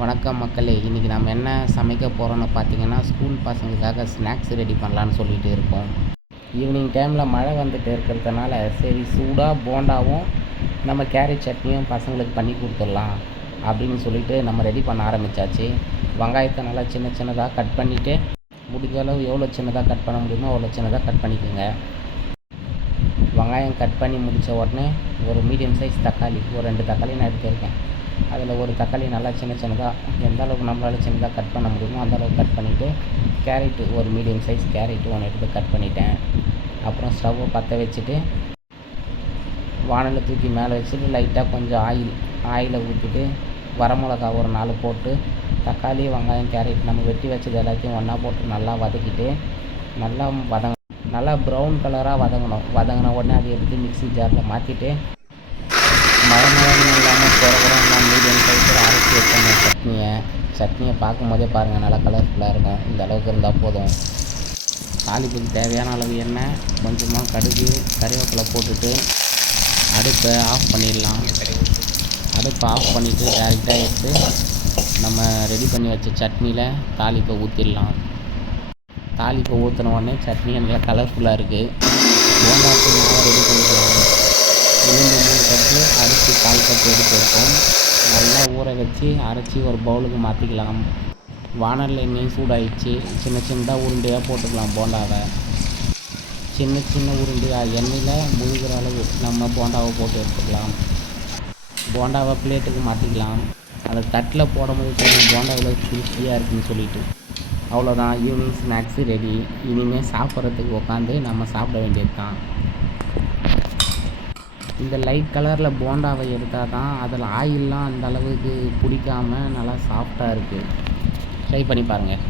வணக்கம் மக்களே, இன்றைக்கி நம்ம என்ன சமைக்க போகிறோன்னு பார்த்தீங்கன்னா, ஸ்கூல் பசங்களுக்காக ஸ்நாக்ஸ் ரெடி பண்ணலான்னு சொல்லிட்டு இருக்கோம். ஈவினிங் டைமில் மழை வந்துட்டு இருக்கிறதுனால சரி சூடாக போண்டாவும் நம்ம கேரட் சட்னியும் பசங்களுக்கு பண்ணி கொடுத்துடலாம் அப்படின்னு சொல்லிட்டு நம்ம ரெடி பண்ண ஆரம்பித்தாச்சு. வெங்காயத்தை நல்லா சின்ன சின்னதாக கட் பண்ணிவிட்டு, முடிஞ்ச அளவு எவ்வளோ சின்னதாக கட் பண்ண முடியுமோ அவ்வளோ சின்னதாக கட் பண்ணிக்கோங்க. வெங்காயம் கட் பண்ணி முடித்த உடனே ஒரு மீடியம் சைஸ் தக்காளி, ஒரு 2 தக்காளி நான் எடுத்துருக்கேன். அதில் ஒரு தக்காளி நல்லா சின்ன சின்னதாக எந்த அளவுக்கு நம்மளால் சின்னதாக கட் பண்ண முடியுமோ அந்தளவுக்கு கட் பண்ணிவிட்டு, கேரட்டு ஒரு மீடியம் சைஸ் கேரட்டு ஒன்று எடுத்து கட் பண்ணிட்டேன். அப்புறம் ஸ்டவ்வை பற்ற வச்சுட்டு வானலை தூக்கி மேலே வச்சுட்டு லைட்டாக கொஞ்சம் ஆயிலை ஊற்றிட்டு வரமிளகா ஒரு 4 போட்டு தக்காளி வெங்காயம் கேரட் நம்ம வெட்டி வச்சது எல்லாத்தையும் ஒன்றா போட்டு நல்லா வதக்கிட்டு நல்லா ப்ரௌன் கலராக வதங்கின உடனே அதை எடுத்து மிக்ஸி ஜாரில் மாற்றிட்டு மழை இல்லாமல் குறகுறம் மீடியம் சைஸில் அரைச்சி வச்சோங்க. சட்னியை பார்க்கும் போதே பாருங்கள், நல்லா கலர்ஃபுல்லாக இருக்கும். இந்த அளவுக்கு இருந்தால் போதும். தாளிப்புக்கு தேவையான அளவு எண்ணெய், கொஞ்சமாக கடுகு கறிவேப்பிலை போட்டுட்டு அடுப்பை ஆஃப் பண்ணிடலாம். அடுப்பை ஆஃப் பண்ணிவிட்டு டேரெக்டாக எடுத்து நம்ம ரெடி பண்ணி வச்ச சட்னியில் தாளிப்பை ஊற்றிடலாம். தாளிப்பை ஊற்றின உடனே சட்னி நல்லா கலர்ஃபுல்லாக இருக்குது. போண்டாக்கு மாவை ரெடி பண்ணிக்கலாம். உளுந்து 3 கட்டு, அரிசி 1/4 கட்டு எடுத்துருக்கோம். நல்லா ஊற வச்சு அரைச்சி ஒரு பவுலுக்கு மாற்றிக்கலாம். வானலில் எண்ணெயும் சூடாகிடுச்சு. சின்ன சின்னதாக உருண்டையாக போட்டுக்கலாம். போண்டாவை சின்ன சின்ன உருண்டையாக எண்ணெயில் முழுகிற அளவு நம்ம போண்டாவை போட்டு எடுத்துக்கலாம். போண்டாவை பிளேட்டுக்கு மாற்றிக்கலாம். அதை தட்டில் போடும்போது கொஞ்சம் போண்டாவில் கிறிஸ்பியாக இருக்குதுன்னு சொல்லிட்டு அவ்வளோதான். Evening snacks ready. இனிமேல் சாப்பிட்றதுக்கு உட்காந்து நம்ம சாப்பிட வேண்டியது தான். இந்த லைட் கலரில் போண்டாவை எடுத்தால் தான் அதில் ஆயிலெலாம் அந்த அளவுக்கு பிடிக்காமல் நல்லா சாஃப்டாக இருக்குது. ட்ரை பண்ணி பாருங்கள்.